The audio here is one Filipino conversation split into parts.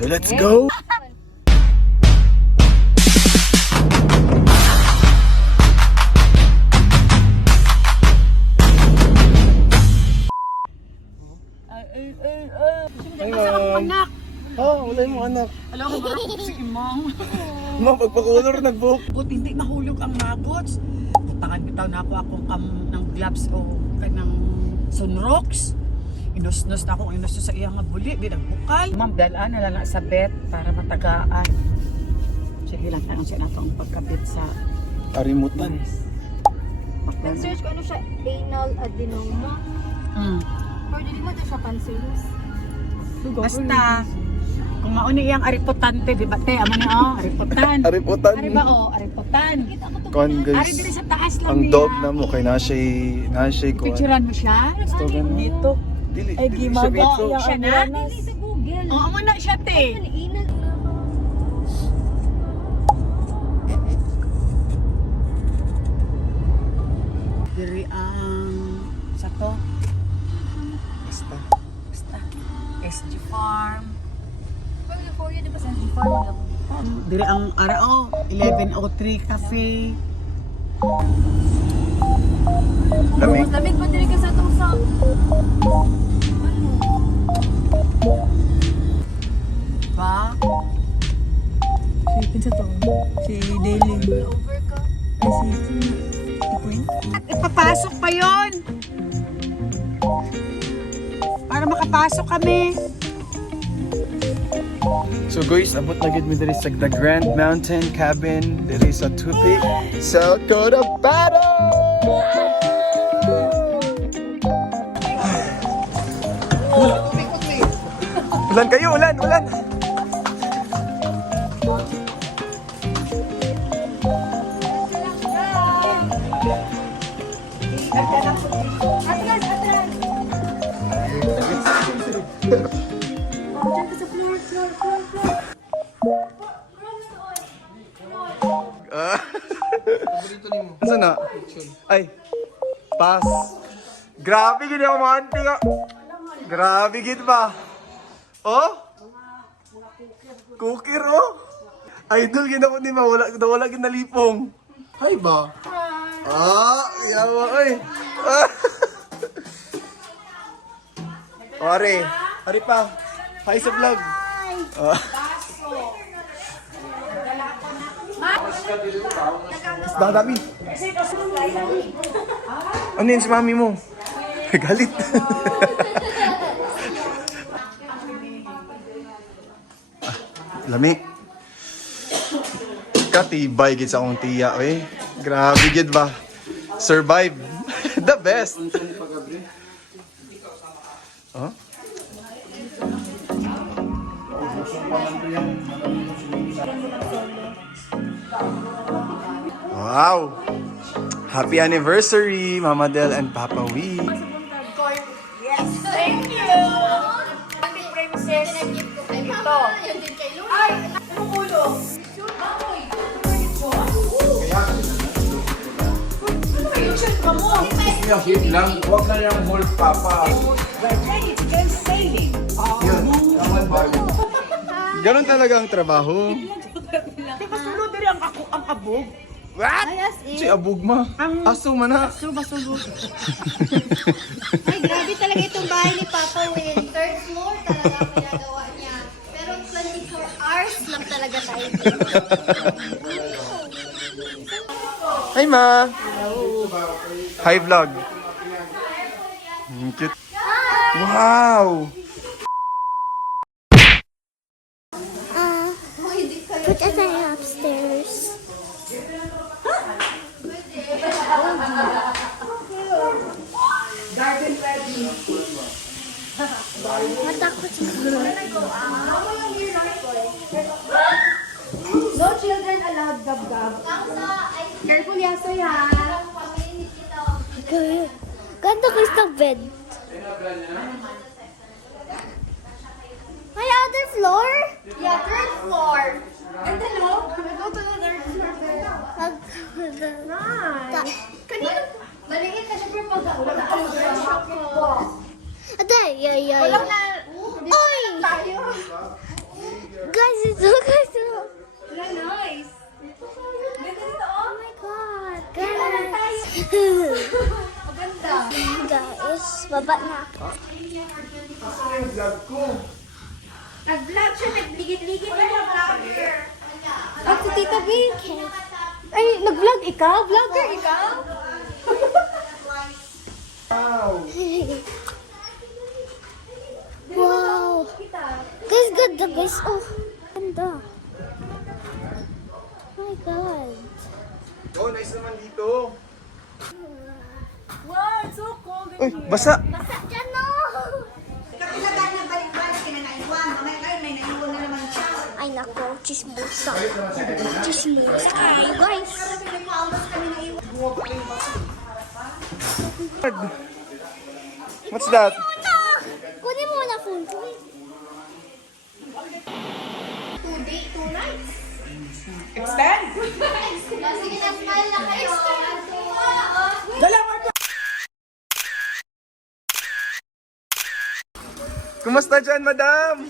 So let's go! Anak! Wala yung anak. Alam ko, marap ko si Imang. Ma'am, pagpakulor nag-book. Buti hindi mahulog ang magots. Putangan bitaw na ako akong ng gloves o kanang sunrocks. Inusnos na akong inusnos sa iyang buli. Di nagbukal. Ma'am, dalaan na lang sa bed para matagaan. Sige lang tayo siya nato ang pagkabit sa Arimutan. Nag-search ko ano siya, anal adenoma. Or hindi mo ito siya pansils. Basta, kung mauni iyang aripotante, di ba te? Amo niya, aripotan. Ariputan. Ari ba o? Aripotan. Kon Ari guys. dili sa taas lang Ang niya. dog na mo kay nashay ko. Picturean mo siya? Gusto ganun. Dito. Dili, Ay, dili gimawa siya dito. siya na? Dili sa Google. Oo, amo na siya te. Anal. Diri ang sa to. Basta. Basta. SG Farm. Pag na-for you, di ba sa SG Farm? Diri ang RO 1103 Cafe. Lamig. Lamig pa diri ka sa itong sa... Ba? Si Pinsa to. Si Daily. Over ka. Ay, si Ipoy. At ipapasok pa yon. Para makapasok kami. So guys, abot na gid mi diri sa the Grand Mountain Cabin diri sa Tupi, South Cotabato. Ulan kayo, ulan, ulan. Atras, atras. Diyan ka sa floor. Asa na? Ay. Pass. Grabe gid ang mga auntie nga. Grabe gid ba? Oh? Cooker oh. Idol gid ako ni wala gid nalipong. Hi ba? Yawa oy. Ore, ari pa. Hi sa vlog. Dami. Ano yun si mami mo? Galit. Lami. Katibay gid sa akong tiya, eh. Grabe gid ba? Survive. The best. Huh? Wow! Happy anniversary, Mama Del and Papa Wee. Yes, thank you. Happy princess. Ito. Ay, ano ulo? Hit lang, huwag na yung whole papa. Ganon talaga ang trabaho. Mas tulo diri ang abog. What? Si abog ma. Aso man ha. Ay, grabe talaga itong bahay ni Papa Will. Third floor talaga ang ginagawa niya. Pero 24 hours lang talaga tayo. Hi ma. Hi vlog. Cute. Wow. Put us upstairs. Matakot siya. No children allowed, gab-gab. Careful, Yasoy, ha? Ganda ko sa bed. May other floor? Yeah, third floor. And then, no? We go to the third floor. Right. Kanina, maliit na siya pero pag-shock ko. Ate, yeah. Walang na... Oy! Tayo. Guys, it's so guys. Nice. Oh my God, guys. Maganda. Guys, baba na ako. Nag-vlog siya, nagligid-ligid na yung vlogger. At si Tita Vic. Ay, nag-vlog ikaw? Vlogger ikaw? Wow. Guys, ganda guys. Oh, ganda. Oh my God. Oh, nice naman dito. Wow, it's so cold in Uy, here. basa. Basta dyan no. Ay nako, chismosa. Chismosa. Guys. What's that? Kunin mo na phone ko. 2 day, 2 nights. Extend! Sige na, smile na kayo. Kumusta dyan, madam?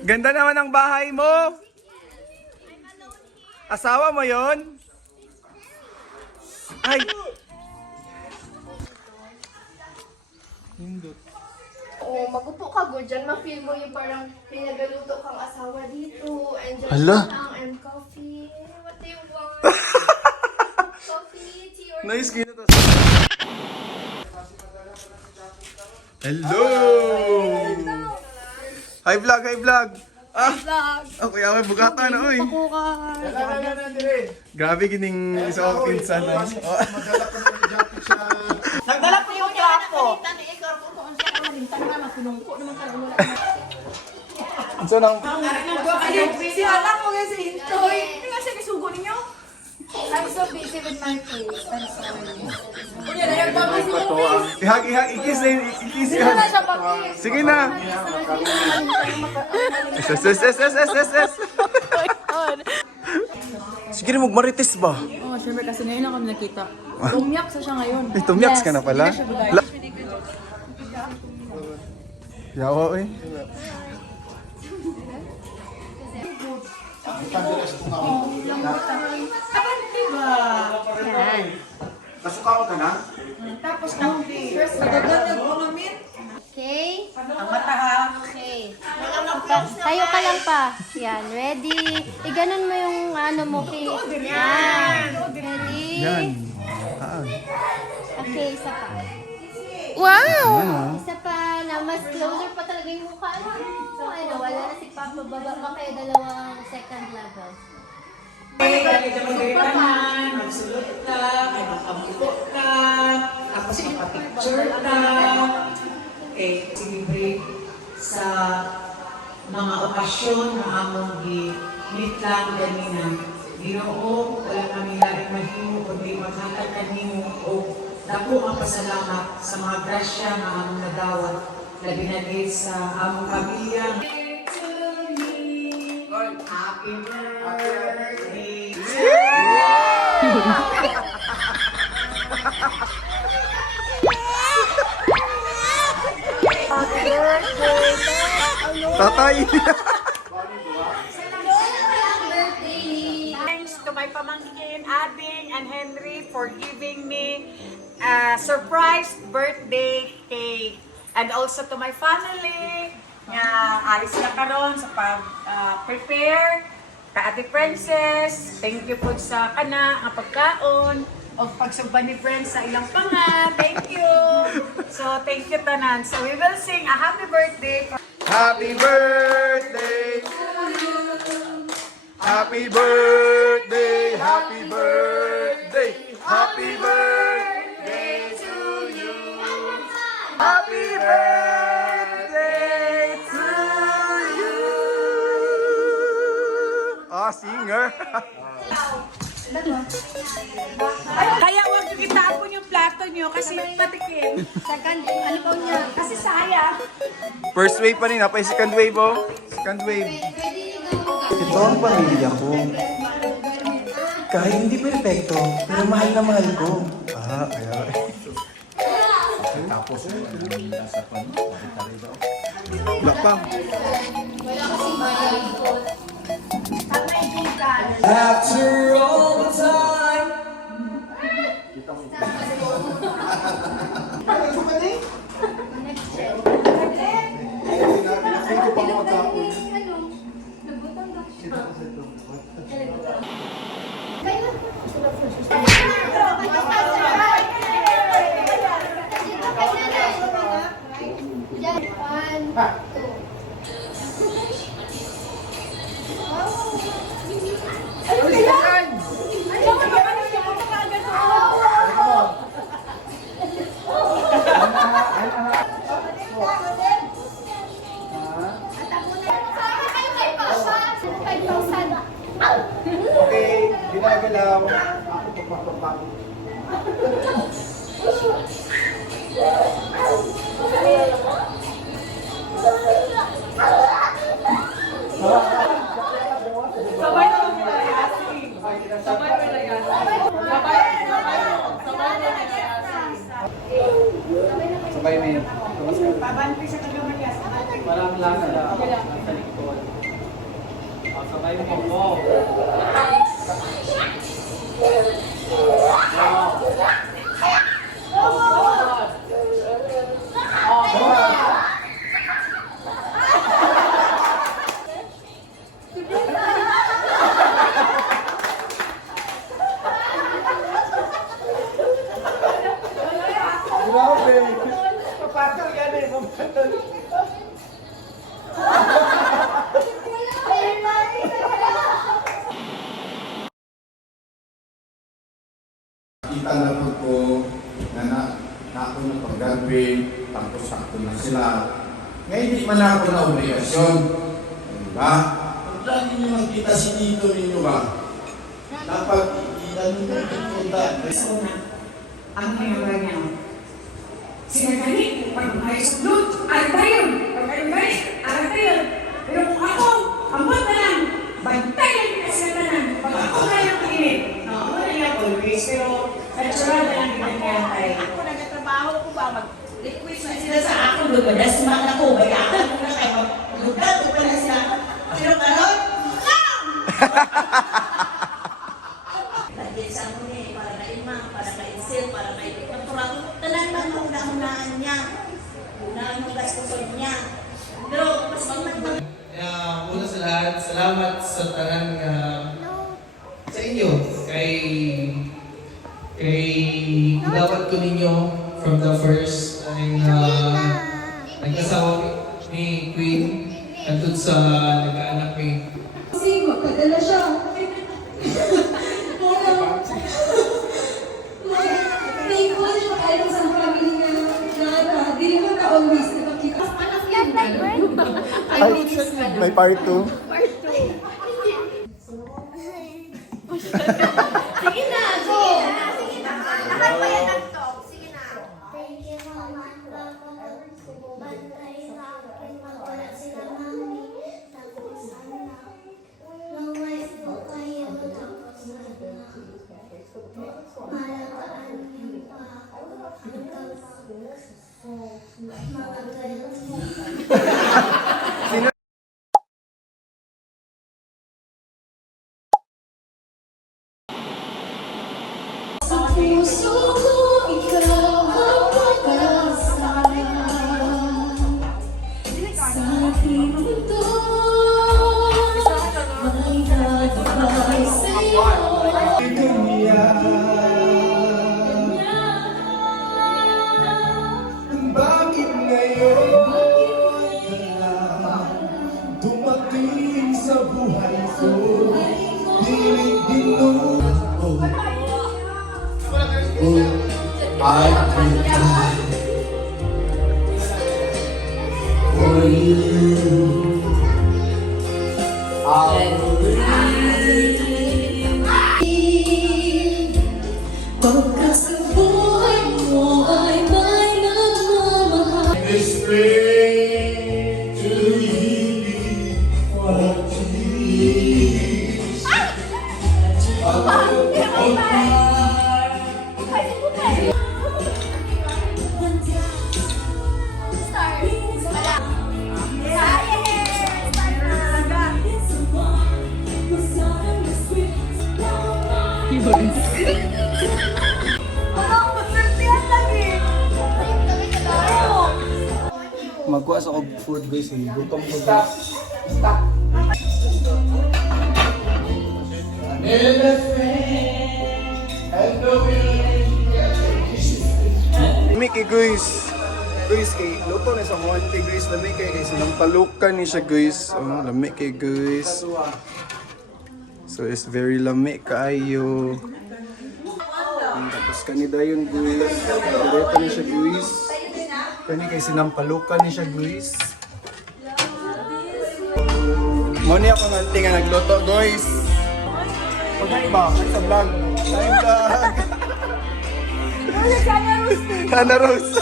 Ganda naman ang bahay mo. Asawa mo yon? Ay. Oh, magupo ka go dyan. Ma-feel mo yung parang pinagaluto kang asawa dito. And just Hala. and coffee. What do you want? Coffee, tea, or Nice kina to. Hello! Hi vlog, hi vlog. Ah, okay, okay, bugata na, oy. Grabe gining isa ako pinsan. Oh. Nagdala po yung plato. So nang Si Alam mo kasi Hintoy. Hindi nga siya kisugo ninyo. I'm so busy with my face. I'm sorry. ihag, ikis na, ikis. Wala na siya pag-kiss. Sige na. S. Sige na, magmarites ba? Oh, syempre kasi ngayon lang kami nakita. Tumyak sa siya ngayon. Ay, tumyaks ka na pala. Hindi siya bulay. Yawa, oy. Nasukaw ka na? Tapos ang first Okay? ang mata ha. Okay. Tayo ka lang pa. Yan. Ready? Iganon mo yung ano mo, Kate. Yan. Ready? Yan. Ah. Okay, isa pa. Wow. Isa pa na mas closer pa talaga yung mukha mo. So, ano, wala na si Papa. Baba pa kayo dalawang second level. Magsulot ka, kay makabuto ka, tapos makapicture ka. Okay, celebrate sa mga okasyon na among gi-meet lang ganina. Ginoo, wala kami laing mahimo, kundi maghatag kanimo o dako ang pasalamat sa mga grasya na among nadawat. Labi na din sa among pamilya. Happy birthday! Tatay. Thanks to my pamangkin, Ading and Henry for giving me a surprise birthday cake. And also to my family, nga alis na karon sa pag-prepare. Ka Ate Princess, thank you po sa kana ang pagkaon o pagsugban ni Friends sa ilang panga. Thank you. So, thank you tanan. So, we will sing a happy birthday. Happy birthday to you. Happy birthday, happy birthday, happy birthday to you. Happy birthday to you. Ah, singer. Kaya huwag nyo itapon yung plato nyo kasi patikim. Second, ano ba niya? Kasi sayang. First wave pa rin, napay second wave oh. Second wave. Ito ang pamilya ko. Kahit hindi perfecto, pero mahal na mahal ko. Ah, ayaw. Tapos, nasa pan, pare-pare daw. Wala pa. Wala kasing bayad. Tama yung kanan. After all the time. Next check. Okay, ginagalaw. Sabay na lang nila Yasi. Sabay na lang Yasi. Sabay may. Babantay sa kagamayas. Parang lang na sa likod. Sabay mo po. Grabe. Papasok yan eh. Kita na po ko na ako na pag-girlfriend, tapos sakto na sila. Ngayon hindi man ako na obligasyon. Diba? Kung lagi nyo makita si Tito ninyo ba? Dapat ikita nyo na ipunta. Ang mayroon niya. Sinagani, pag ayos ang loot, ay tayo. Pag ayos guys, ay tayo. Pero kung ako, ambot na lang, bantayan kita sa tanan. Pag ako na lang init. Ako na lang always, pero natural na lang ginagantay. Ako nagtatrabaho ko ba? Mag-request na sila sa ako. Lumadas man ako. Bayaan mo na kayo. Lugar ko pa na sila. Pero karon, lagi sa mo ni para kay Imang, para kay Sil, para kay Pagturang. Tanan man mo una-unaan niya. Unaan mo gastuson niya. Pero mas magmag Una sa lahat, salamat sa tanang sa inyo kay gidawat ko ninyo from the first ang nagkasawa ni Queen andun sa nag-aanak ni Kasi magkadala siya. Thankful siya kahit sa family niya na di naman na always nakakita. Ay, may part 2. Sige na, go! Sige na. Lahat pa yan ang talk. Sige na. Thank you, Mama. Bantay sa akin, magwala sila mami. Tapos anak, long life po kayo. Tapos anak, malagaan niyo pa ako. Hanggang mga girls mo. Sa puso ko, ikaw ang pag-asal. Sa aking mundo, may nagabay sa'yo. Bakit ngayon? magkuha sa og food guys. Gutom ko guys. Lami kay guys. Guys kay luto na sa konti guys. Lami kay sinampalukan ni siya guys. Oh, lami kay guys. So it's very lami kaayo. Tapos kanida yun guys. Direto ni siya guys. Kani kay sinampalukan ni siya guys. Muni ako nganti nga nagluto guys. Pagay ba? Sa vlog. Time vlog. Hana Rose.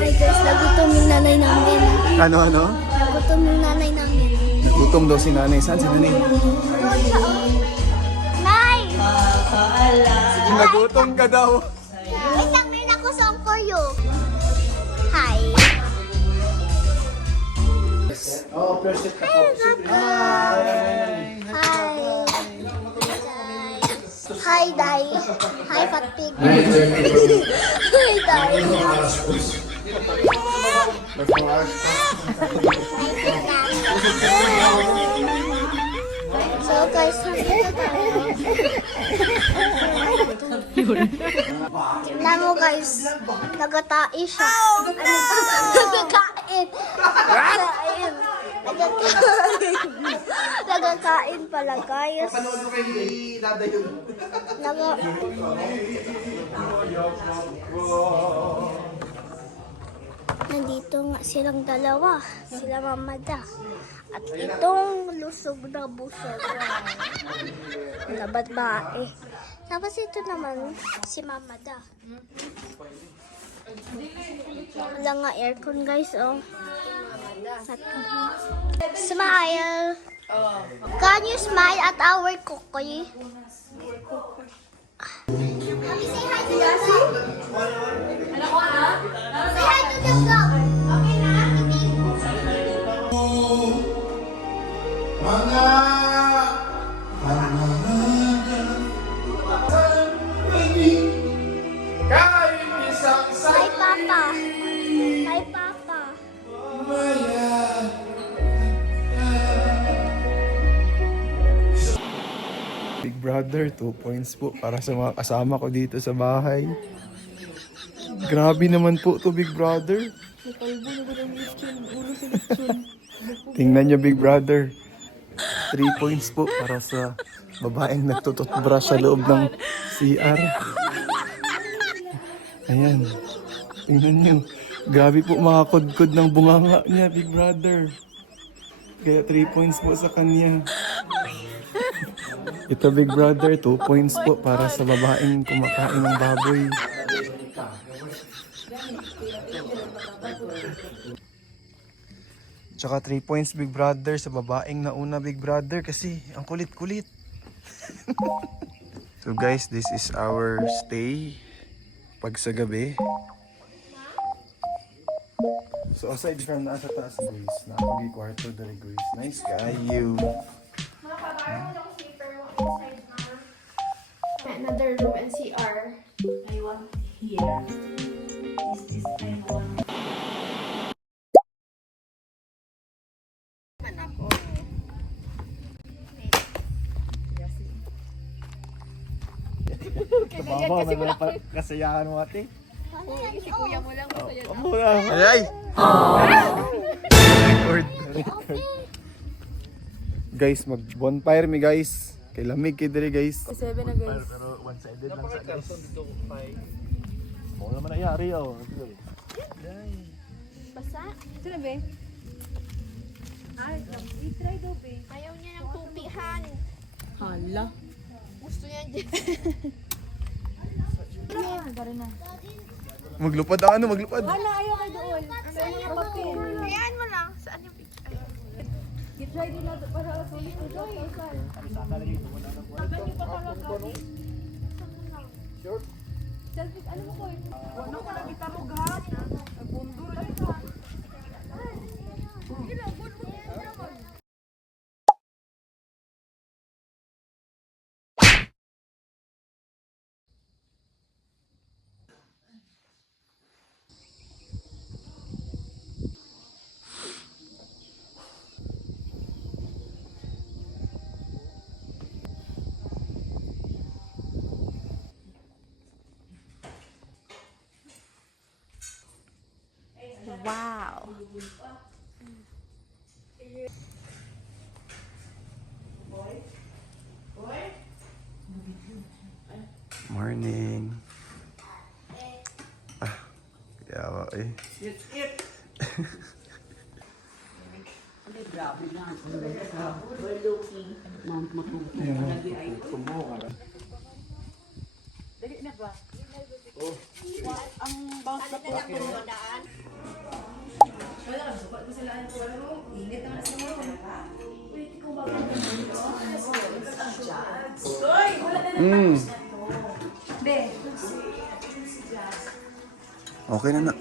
Hi guys, nagutom yung nanay namin. Ano? Nagutom yung nanay namin. Nagutom daw si nanay. Saan si nanay? Doon siya, oh. Nay! Nagutom ka daw. Wait lang, may nakusong for you. Hi. Oh, perfect. Hi. Hi, Dai. Hi, Fat Pig. Hi, Dai. So guys, tingnan mo guys, nagatai siya. Nagkakain. Nagkakain pala guys. Panood kay Dada yun. Nandito nga silang dalawa, sila Mamada. At itong lusog na busog na babae. Tapos ito naman si Mamada. Wala nga aircon guys, oh. Smile! Can you smile at our cookie? Say hi to the vlog. Say hi to the vlog. Okay na? Mga kahit isang Hi, Papa. Hi, Papa. Big Brother, 2 points po para sa mga kasama ko dito sa bahay. Grabe naman po to Big Brother. Tingnan niyo Big Brother. 3 points po para sa babaeng nagtututbrush sa loob ng CR. Ayan. Tingnan niyo. Grabe po mga kudkod ng bunganga niya Big Brother. Kaya 3 points po sa kanya. Ito Big Brother, 2 points po para sa babaeng kumakain ng baboy. Tsaka 3 points Big Brother sa babaeng nauna Big Brother kasi ang kulit-kulit. So guys, this is our stay pag sa gabi. So aside from nasa taas guys, nakapagi kwarto dali guys. Nice kayo. Another room and CR. I want here. This I want. Kabawa, may kasayahan mo ate. Si kuya mo lang masaya na. Ay! Record. Guys, mag-bonfire mi guys. Kay lamig kay diri guys. 7 na guys. Pero one-sided lang sa guys. Mo naman nangyari oh. Basa? Ito na be? Ay, i-try daw be. Ayaw niya ng tupihan. Hala. Gusto niya dyan. na. Maglupad ang ano, maglupad. Hala, ayaw kay doon. Hayaan mo lang. Saan yung picture? I-try din natin para sulit ko doon. Tagal niyo pa talaga. Selfie, ano mo ko? Ano ka lang itarog ha? Nagbundur. Wow. Morning. Yawa eh. Grabe lang. Dali na ba? Ang bounce na po. Mm. Okay na na.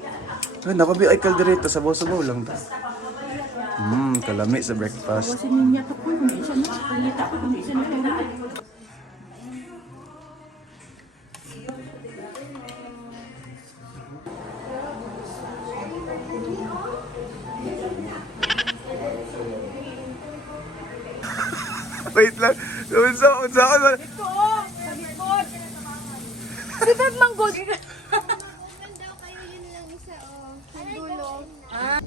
Ay, nakabi ay kaldereta sa sabaw lang ta. Kalami sa breakfast. Wait lang. Unsa ka na? Di ba manggod? Naman daw kayo yun lang isa, oh. Sa dulo.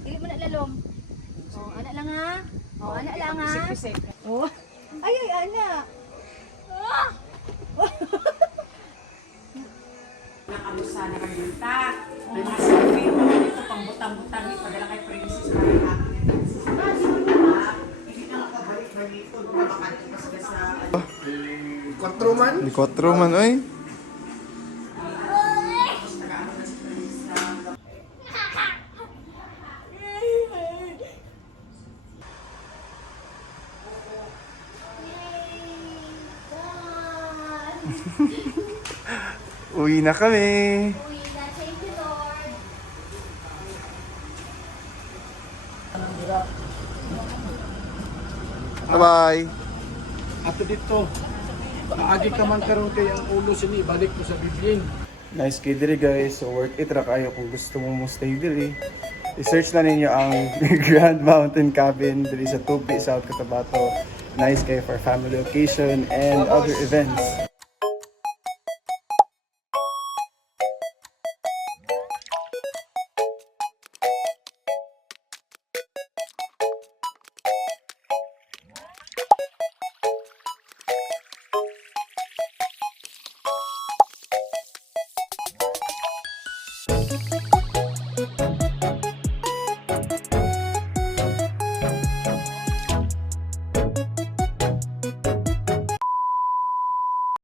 Dili mo na lalom. Oh, anak lang ha. Oh, anak lang ha. Oh. Ay, anak. Nakamusta na kami ng ta. May mga sabi mo, ito pang butang-butang, ipadala kay Princess para happy na hindi na makabalik-balik ko, makakalipas ka sa... Kontroman? Di 4 man oy. Uwi na kami. Uy, thank you, Lord. Bye-bye. Ato dito. Agi ka man karon kay ang ulo sini balik ko sa Biblia. Nice kay diri guys. So worth it ra kayo kung gusto mo stay diri. I-search na ninyo ang Grand Mountain Cabin diri sa Tupi, South Cotabato. Nice kayo for family occasion and other events.